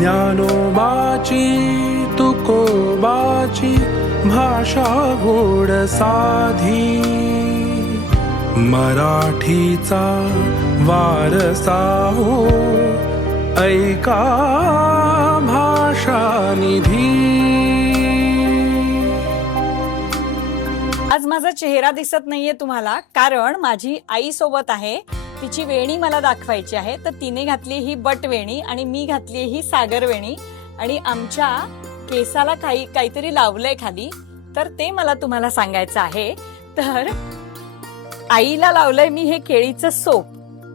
ज्ञानोबाची तुकोबाची भाषा गोड साधी, मराठीचा वारसा हो ऐका भाषा निधी। आज माझा चेहरा दिसत नाहीये तुम्हाला, कारण माझी आई सोबत आहे। तिची वेणी मला दाखवायची आहे, तर तिने घातली ही बट वेणी आणि मी घातली ही सागर वेणी, आणि आमच्या केसाला काहीतरी लावलंय खाली, तर ते मला तुम्हाला सांगायचं आहे। तर आईला लावलंय मी हे केळीचं सोप।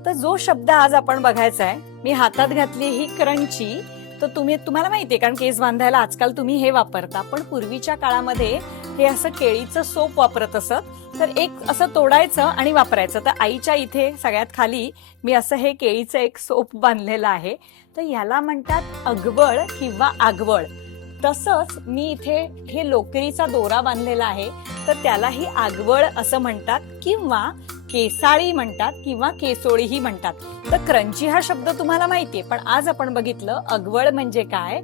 तर जो शब्द आज आपण बघायचा आहे, मी हातात घातली ही क्रंची। तर तुम्हाला माहितीये, कारण केस बांधायला आजकाल तुम्ही हे वापरता, पण पूर्वीच्या काळामध्ये हे असं केळीचं सोप वापरत असत। तर एक असं तोडायचं आणि वापरायचं। तर आईच्या इथे सगळ्यात खाली मी असं हे केळीचं एक सोप बांधलेलं आहे। तर याला म्हणतात अगवळ किंवा आगवळ। तसंच मी इथे हे लोकरीचा दोरा बांधलेला आहे, तर त्यालाही आगवळ असं म्हणतात, किंवा केसाळी म्हणतात, किंवा केसोळीही म्हणतात। तर क्रंची हा शब्द तुम्हाला माहितीये, पण आज आपण बघितलं अगवळ म्हणजे काय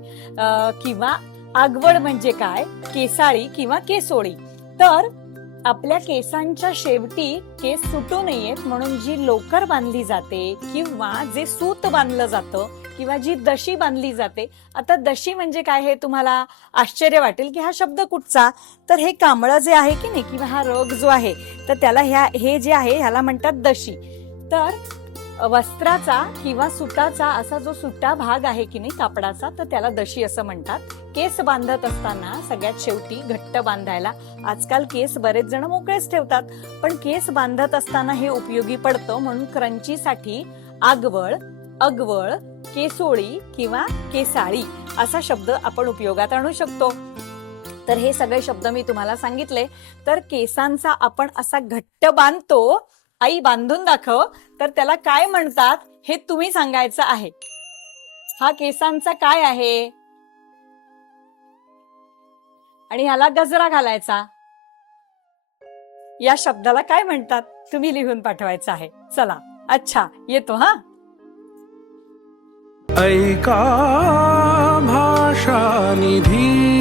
किंवा आगवळ म्हणजे काय, केसाळी किंवा केसोळी। तर आपल्या केसांच्या शेवटी केस सुटू नयेत म्हणून जी लोकर बांधली जाते, किंवा जे सूत बांधलं जातं, किंवा जी दशी बांधली जाते। आता दशी म्हणजे काय हे तुम्हाला आश्चर्य वाटेल की हा शब्द कुठचा, तर हे कांबळं जे आहे की नाही, किंवा हा रग जो आहे, तर त्याला हे जे आहे ह्याला म्हणतात दशी। तर वस्त्राचा किंवा सुताचा असा जो सुट्टा भाग आहे की नाही कापडाचा, तर त्याला दशी असं म्हणतात। केस बांधत असताना सगळ्यात शेवटी घट्ट बांधायला, आजकाल केस बरेच जण मोकळेच ठेवतात, पण केस बांधत असताना हे उपयोगी पडतं, म्हणून क्रंचीसाठी आगवळ, अगवळ, केसोळी किंवा केसाळी असा शब्द आपण उपयोगात आणू शकतो। तर हे सगळे शब्द मी तुम्हाला सांगितले। तर केसांचा आपण असा घट्ट बांधतो, आई बांधून दाखव, तर त्याला काय म्हणतात हे तुम्ही सांगायचं आहे। हा केसांचा काय आहे, आणि ह्याला गजरा घालायचा, या शब्दाला काय म्हणतात तुम्ही लिहून पाठवायचं आहे। चला, अच्छा येतो हा। ऐका भाषा निधी।